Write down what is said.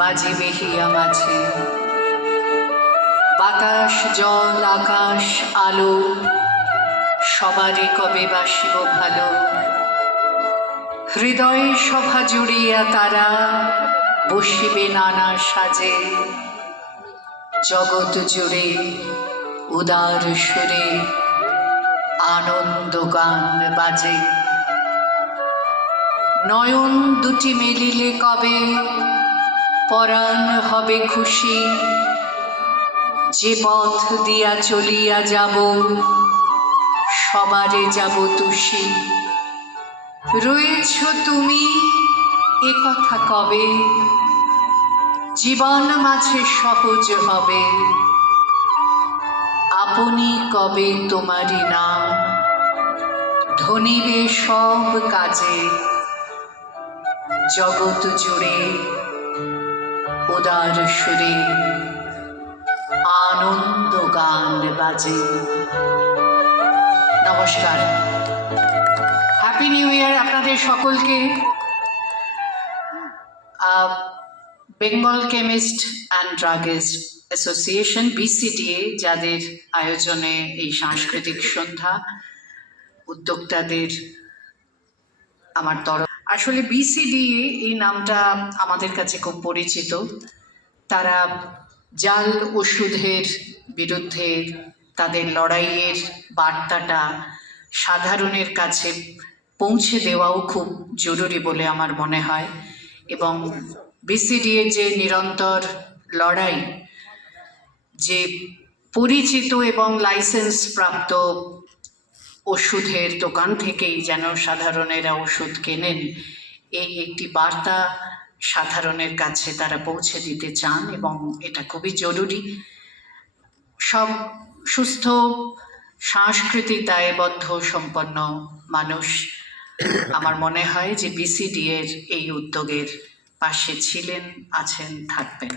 বাজিবে হিয়া মাঝে, বাতাস জল আকাশ আলো সবারে কবে বাসিব ভালো। হৃদয় সভা জুড়িয়া তারা বসিবে নানা সাজে, জগৎ জুড়ে উদার সুরে আনন্দ গান বাজে। নয়ন দুটি মেলিলে কবে পরাণ হবে খুশি, যে পথ দিয়া চলিয়া যাব সবারে যাব তুষি। রয়েছ তুমি এ কথা কবে, জীবন মাঝে সহজ হবে। আপনি কবে তোমারি নাম ধনিবে সব কাজে, জগৎ জুড়ে উদার সুরে আনন্দ গান বাজে। নমস্কার, হ্যাপি নিউ ইয়ার আপনাদের সকলকে। Bengal chemist and druggist association BCDA যাদের আয়োজনে এই সাংস্কৃতিক সন্ধ্যা, উদ্যোক্তাদের আমার তরফ। আসলে BCDA এই নামটা আমাদের কাছে খুব পরিচিত। তারা জাল ওষুধের বিরুদ্ধে তাদের লড়াইয়ের বার্তাটা সাধারণের কাছে পৌঁছে দেওয়াও খুব জরুরি বলে আমার মনে হয়। এবং BCDA যে নিরন্তর লড়াই, যে পরিচিত এবং লাইসেন্স প্রাপ্ত ওষুধের দোকান থেকেই যেন সাধারণেরা ওষুধ কেনেন, এই একটি বার্তা সাধারণের কাছে তারা পৌঁছে দিতে চান এবং এটা খুবই জরুরি। সব সুস্থ সাংস্কৃতিক দায়বদ্ধ সম্পন্ন মানুষ আমার মনে হয় যে BCDA-র এই উদ্যোগের পাশে ছিলেন, আছেন, থাকবেন।